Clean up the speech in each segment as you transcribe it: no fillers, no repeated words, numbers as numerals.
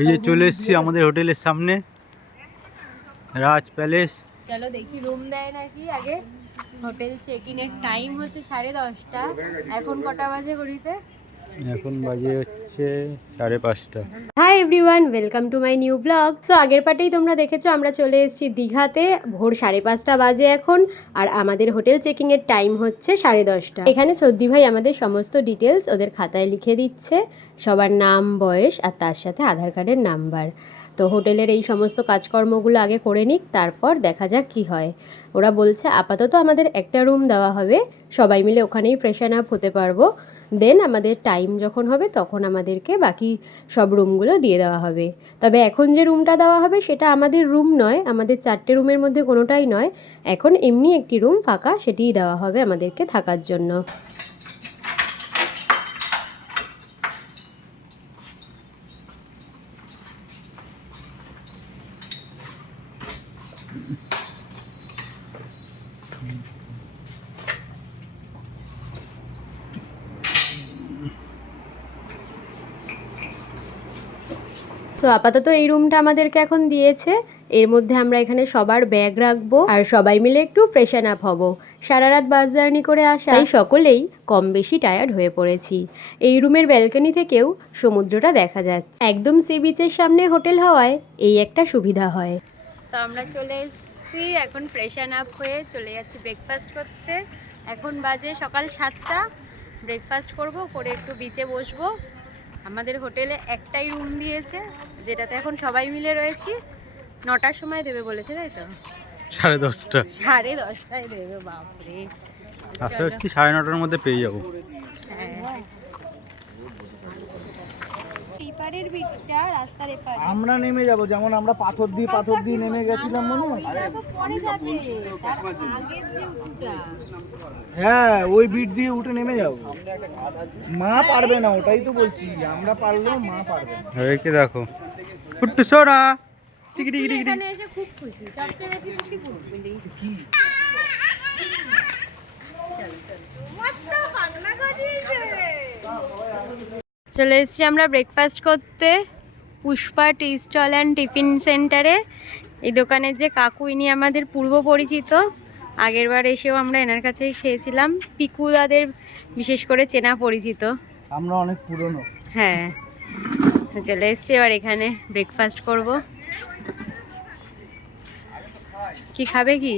এই যে চলে এসেছি আমাদের হোটেলের সামনে, রাজ প্যালেস। চলো দেখি রুম দেয় নাকি আগে। হোটেল চেক ইনের টাইম হচ্ছে 10:30। এখন কটা বাজে ঘড়িতে? এখন বাজে হচ্ছে 5:30। Hi everyone, welcome to my new blog. So আগের পার্টেই তোমরা দেখেছো আমরা চলে এসেছি দীঘাতে। ভোর 5:30 বাজে এখন, আর আমাদের হোটেল চেকিংয়ের টাইম হচ্ছে 10:30। এখানে চদ্দি ভাই আমাদের সমস্ত ডিটেলস ওদের খাতায় লিখে দিচ্ছে, সবার নাম, বয়স আর তার সাথে আধার কার্ডের নাম্বার। তো হোটেলের এই সমস্ত কাজকর্মগুলো আগে করে নিক, তারপর দেখা যাক কি হয়। ওরা বলছে আপাতত আমাদের একটা রুম দেওয়া হবে, সবাই মিলে ওখানেই ফ্রেশন আপ হতে পারবো। দেন আমাদের টাইম যখন হবে তখন আমাদেরকে বাকি সব রুমগুলো দিয়ে দেওয়া হবে। তবে এখন যে রুমটা দেওয়া হবে সেটা আমাদের রুম নয়, আমাদের 4টে রুমের মধ্যে কোনোটাই নয়। এখন এমনি একটি রুম ফাঁকা, সেটিই দেওয়া হবে আমাদেরকে থাকার জন্য। সো আপাতত এই রুমটা আমাদেরকে এখন দিয়েছে। এর মধ্যে আমরা এখানে সবার ব্যাগ রাখবো আর সবাই মিলে একটু ফ্রেশন আপ হব। সারা রাত বাস জার্নি করে আসা, তাই সকলেই কম বেশি টায়ার্ড হয়ে পড়েছি। এই রুমের ব্যালকনি থেকেও সমুদ্রটা দেখা যাচ্ছে। একদম সি বিচের সামনে হোটেল হওয়ায় এই একটা সুবিধা হয়। তো আমরা চলে এসেছি, এখন ফ্রেশন আপ হয়ে চলে যাচ্ছি ব্রেকফাস্ট করতে। এখন বাজে সকাল 7টা। ব্রেকফাস্ট করব, করে একটু বিচে বসবো। আমাদের হোটেলে একটাই রুম দিয়েছে, যেটাতে এখন সবাই মিলে রয়েছি। 9টার সময় দেবে বলেছে, তাই তো? 10:30। 10:30টায় দেবে, বাপরে। আশা করছি 9:30টার মধ্যে পেয়ে যাবো। হ্যাঁ, এপারের বিচটা রাস্তার এপারে আমরা নেমে যাব, যেমন আমরা পাথর দিয়ে নেমে গেছিলাম মনে হয়। পরে যাবে, তার আগের যে উঁচুটা। হ্যাঁ, ওই বিট দিয়ে উঠে নেমে যাব। মা পারবে না, ওটাই তো বলছি, আমরা পারলেও মা পারবে না। একে দেখো, ফুট্টু সোনা টিকি টিকি টিকি। এখানে এসে খুব খুশি, সবচেয়ে বেশি খুশি ফুটবলি। কি চলে এসেছি আমরা ব্রেকফাস্ট করতে Pushpa tea stall and tiffin সেন্টারে। এই দোকানের যে কাকু, ইনি আমাদের পূর্ব পরিচিত। আগের বার এসেও আমরা এনার কাছেই খেয়েছিলাম। পিকুদাদের বিশেষ করে চেনা পরিচিত। আমরা অনেক পুরনো। হ্যাঁ, চলে এসেছি এবার এখানে ব্রেকফাস্ট করব। কি খাবে কি?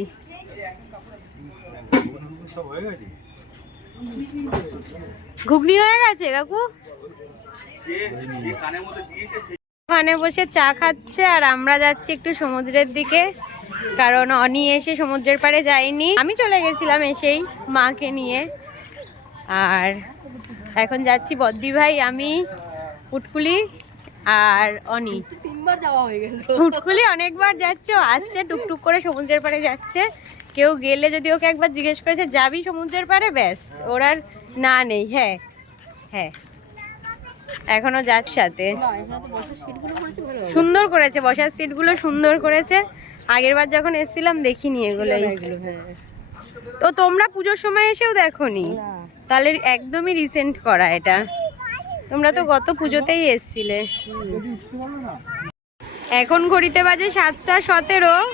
ঘুগনি হয়ে গেছে কাকু? ওখানে বসে চা খাচ্ছে আর আমরা যাচ্ছি একটু সমুদ্রের দিকে, কারণ অনি এসে সমুদ্রের পাড়ে যায়নি। আমি চলে গেছিলাম এসেই মাকে নিয়ে। আর এখন যাচ্ছি বদ্দি ভাই, আমি, উটকুলি আর অনি। 3বার যাওয়া হয়ে গেল। উটকুলি অনেকবার যাচ্ছে, ও আসছে টুকটুক করে সমুদ্রের পাড়ে যাচ্ছে। কেউ গেলে যদি ওকে একবার জিজ্ঞেস করেছে যাবি সমুদ্রের পাড়ে, ব্যাস ওর আর না নেই। হ্যাঁ হ্যাঁ, এখনো যাচ্ছে সাথে। সুন্দর করেছে, বসার সিটগুলো সুন্দর করেছে। আগের বার যখন এসেছিলাম দেখিনি এগুলোই। তো তোমরা পুজোর সময় এসেও দেখোনি? তাহলে একদমই রিসেন্ট করা এটা। তোমরা তো গত পুজোতেই এসছিলে। এখন ঘড়িতে বাজে 7:17,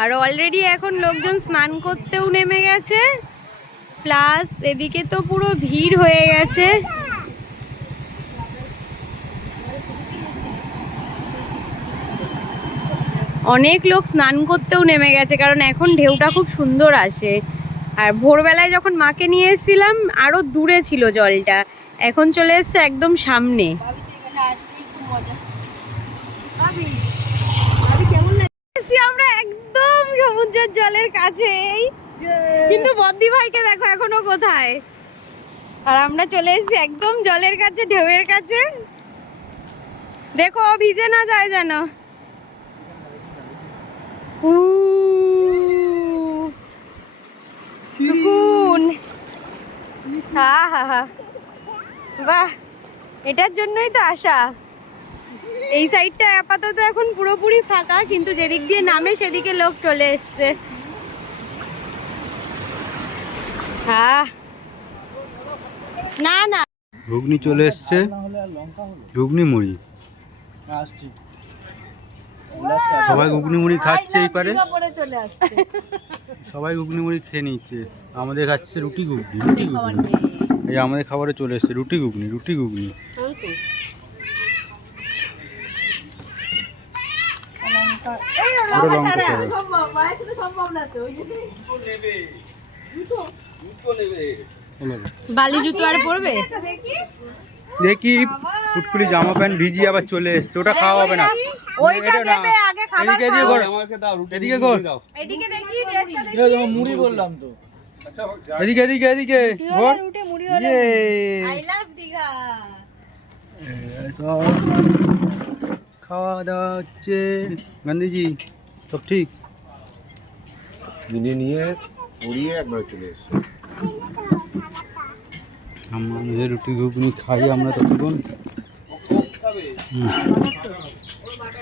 আর অলরেডি এখন লোকজন স্নান করতেও নেমে গেছে। প্লাস এদিকে তো পুরো ভিড় হয়ে গেছে। অনেক লোক স্নান করতেও নেমে গেছে, কারণ এখন ঢেউটা খুব সুন্দর আসে। আর ভোরবেলায় যখন মাকে নিয়ে এসেছিলাম আরও দূরে ছিল জলটা, এখন চলে এসছে একদম সামনে। আমরা একদম সমুদ্রের জলের কাছেই, কিন্তু বদ্দি ভাইকে দেখো এখনো কোথায়। আর আমরা চলে এসেছি একদম জলের কাছে, ঢেউয়ের কাছে। দেখো ভিজে না যায় যেন। সুকুন, হা হা হা, বাহ, এটার জন্যই তো আসা। এই সাইডটা আপাতত এখন পুরোপুরি ফাঁকা, কিন্তু যেদিক দিয়ে নামে সেদিকে লোক চলে এসছে। হ্যাঁ, না না, ঘুগনি চলে এসছে, ঘুগনি মুড়ি। আসছি। সবাই ঘুগনি মুড়ি খাচ্ছে এই পারে, পরে চলে আসছে। সবাই ঘুগনি মুড়ি খেয়ে নিচ্ছে। আমাদের খাচ্ছে রুটি ঘুগনি, রুটি ঘুগনি। এই আমাদের খাবারে চলে এসছে রুটি ঘুগনি, রুটি ঘুগনি। পুরো লঙ্কা ছাড়া। বালি জুতো আর পরবে? দেখি ফুটকুলি জামা প্যান্ট ভিজিয়ে আবার চলে এসছে, ওটা খাওয়া হবে না। ওইটা দেবে আগে খাবার এদিকে এদিকে কর, এদিকে কর, এদিকে দেখি ড্রেসটা এই মুড়ি বললাম তো। এদিকে এদিকে এদিকে কর। ইয়ে। I love Digha. সব খাওয়া দাওয়া হচ্ছে। গান্ধীজি সব ঠিক? কিনে নিয়ে পুড়িয়ে একবার চলে এসছে। আমাদের রুটি ঘুগনি খাই আমরা ততক্ষণ।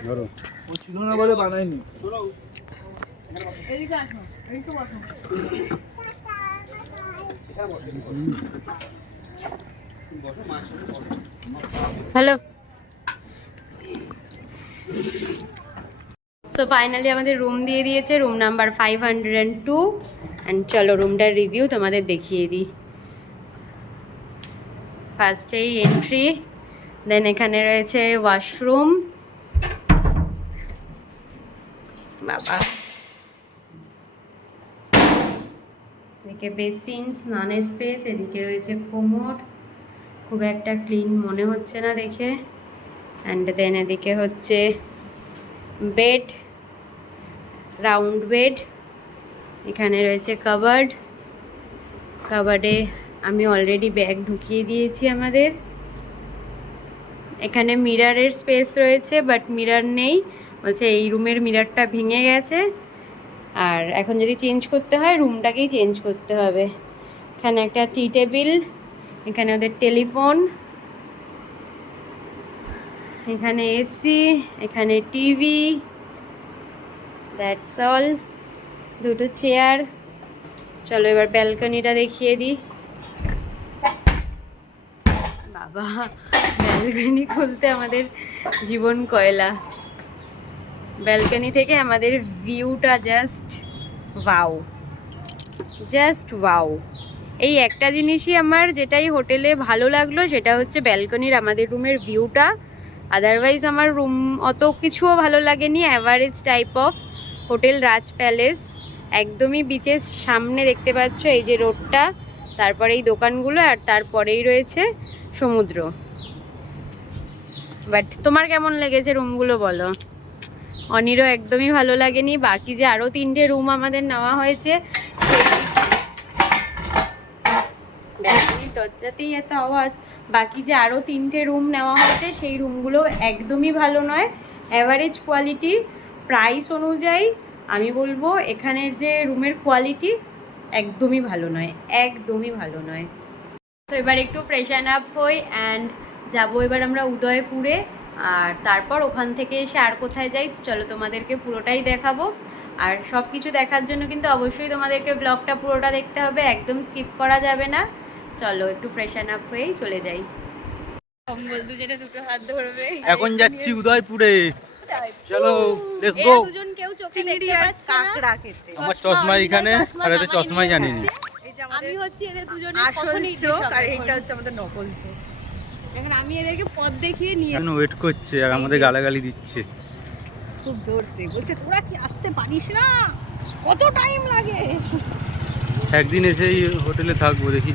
ধরো ও ছিল না বলে বানাইনি। হ্যালো। সো ফাইনালি আমাদের রুম দিয়ে দিয়েছে, রুম নাম্বার 502। অ্যান্ড চলো রুমটার রিভিউ তোমাদের দেখিয়ে দিই। ফার্স্টেই এন্ট্রি, দেন এখানে রয়েছে ওয়াশরুম। বাবা, এদিকে বেসিন, স্নানের স্পেস, এদিকে রয়েছে কোমোড। খুব একটা ক্লিন মনে হচ্ছে না দেখে। অ্যান্ড দেন এদিকে হচ্ছে বেড, রাউন্ড বেড। এখানে রয়েছে কাবার্ড, কাবার্ডে আমি অলরেডি ব্যাগ ঢুকিয়ে দিয়েছি আমাদের। এখানে মিরারের স্পেস রয়েছে, বাট মিরার নেই, বলছে এই রুমের মিরারটা ভেঙে গেছে। আর এখন যদি চেঞ্জ করতে হয় রুমটাকেই চেঞ্জ করতে হবে। এখানে একটা টি টেবিল, এখানে ওদের টেলিফোন, এখানে এসি, এখানে টিভি, দ্যাটস অল। দুটো চেয়ার। চলো এবার ব্যালকনিটা দেখিয়ে দিই। বাবা, ব্যালকনি খুলতে আমাদের জীবন কয়লা। ব্যালকনি থেকে আমাদের ভিউটা জাস্ট ওয়াও, জাস্ট ওয়াও। এই একটা জিনিসই আমার যেটাই হোটেলে ভালো লাগলো, সেটা হচ্ছে ব্যালকনির আমাদের রুমের ভিউটা। আদারওয়াইজ আমার রুম অত কিছুও ভালো লাগেনি, average type of hotel Raj palace. একদমই বিচের সামনে দেখতে পাচ্ছ এই যে রোডটা, তারপরে এই দোকানগুলো, আর তারপরেই রয়েছে সমুদ্র। বাট তোমার কেমন লেগেছে রুমগুলো বলো? অনিরও একদমই ভালো লাগেনি। বাকি যে আরও 3টে রুম আমাদের নেওয়া হয়েছে, ব্যালকনির দরজাতেই এত আওয়াজ। বাকি যে আরও 3টে রুম নেওয়া হয়েছে সেই রুমগুলো একদমই ভালো নয়, অ্যাভারেজ কোয়ালিটি। প্রাইস অনুযায়ী আমি বলবো এখানের যে রুমের কোয়ালিটি একদমই ভালো নয়, একদমই ভালো নয়। তো এবার একটু ফ্রেশন আপ হই অ্যান্ড যাবো এবার আমরা উদয়পুরে। আর তারপর ওখান থেকে এসে আর কোথায় যাই চলো তোমাদেরকে পুরোটাই দেখাবো। আর সব কিছু দেখার জন্য কিন্তু অবশ্যই তোমাদেরকে ব্লগটা পুরোটা দেখতে হবে, একদম স্কিপ করা যাবে না। চলো একটু ফ্রেশন আপ হয়েই চলে যাই। বলতো যেটা দুটো হাত ধরবে। এখন যাচ্ছি উদয়পুরে, চলো লেটস গো। দুজন কেউ চোখে দেখতে পাচ্ছে না। কাঁকড়া খেতে। আমার চশমা এখানে, আর এতে চশমাই জানি না। আমি হচ্ছে এদের দুজনের আসল কখনোই চোখ আর এটা হচ্ছে আমাদের নকল চোখ। এখন আমি এদেরকে পথ দেখিয়ে নিয়ে এখন ওয়েট করছে আর আমাদের গালাগালি দিচ্ছে। খুব জোরসে বলছে তোরা কি আসতে পারিস না, কত টাইম লাগে। একদিন এসে এই হোটেলে থাকবো দেখি।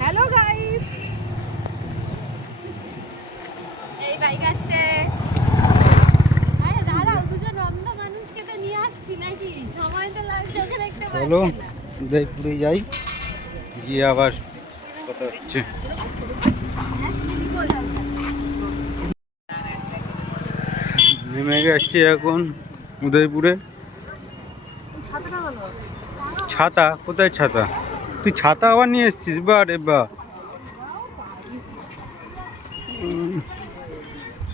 হ্যালো গাইস, এই বাইক আসছে। আরে দাঁড়াও, দুজন অন্ধ মানুষকে তো নিয়ে আসছি নাকি, সময় তো চোখে দেখতে চলো পাচ্ছি না। উদয়পুরে যাই, গিয়ে আবার কথা হচ্ছে। নেমে গেছি এখন উদয়পুরে। ছাতা কোথায়? ছাতা তুই ছাতা আবার নিয়ে এসছিস? বা রে বা,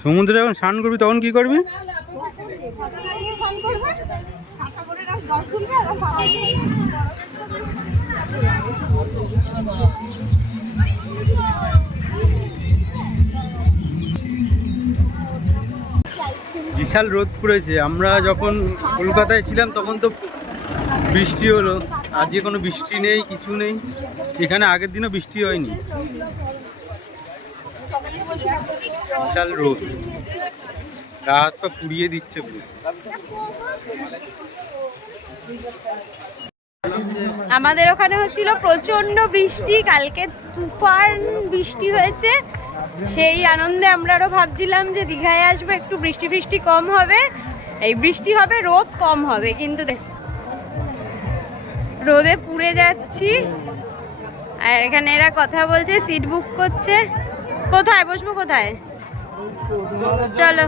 সমুদ্রে যখন স্নান করবি তখন কি করবি? বিশাল রোদ পড়েছে। আমরা যখন কলকাতায় ছিলাম তখন তো বৃষ্টি হলো, আজকে কোনো বৃষ্টি নেই, কিছু নেই। এখানে আগের দিনও বৃষ্টি হয়নি, বিশাল রোদ, গা হাত পা পুড়িয়ে দিচ্ছে পুরো। আমাদের ওখানে হচ্ছিল প্রচণ্ড বৃষ্টি, কালকে তুফান বৃষ্টি হয়েছে। সেই আনন্দে আমরা আরও ভাবছিলাম যে দীঘায় আসবো, একটু বৃষ্টি ফৃষ্টি কম হবে, এই বৃষ্টি হবে, রোদ কম হবে, কিন্তু রোদে পুড়ে যাচ্ছি। আর এখানে এরা কথা বলছে, সিট বুক করছে। কোথায় বসবো, কোথায়? চলো।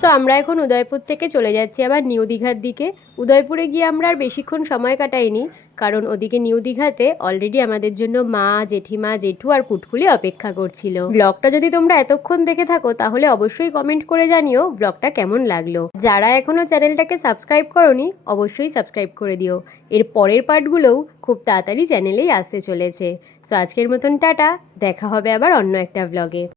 সো আমরা এখন উদয়পুর থেকে চলে যাচ্ছি আবার নিউ দীঘার দিকে। উদয়পুরে গিয়ে আমরা আর বেশিক্ষণ সময় কাটাইনি, কারণ ওদিকে নিউ দীঘাতে অলরেডি আমাদের জন্য মা, জেঠিমা, জেঠু আর পুটকুলি অপেক্ষা করছিল। ব্লগটা যদি তোমরা এতক্ষণ দেখে থাকো তাহলে অবশ্যই কমেন্ট করে জানিও ব্লগটা কেমন লাগলো। যারা এখনো চ্যানেলটাকে সাবস্ক্রাইব করোনি অবশ্যই সাবস্ক্রাইব করে দিও। এর পরের পার্টগুলোও খুব তাড়াতাড়ি চ্যানেলেই আসতে চলেছে। সো আজকের মতন টাটা, দেখা হবে আবার অন্য একটা ব্লগে।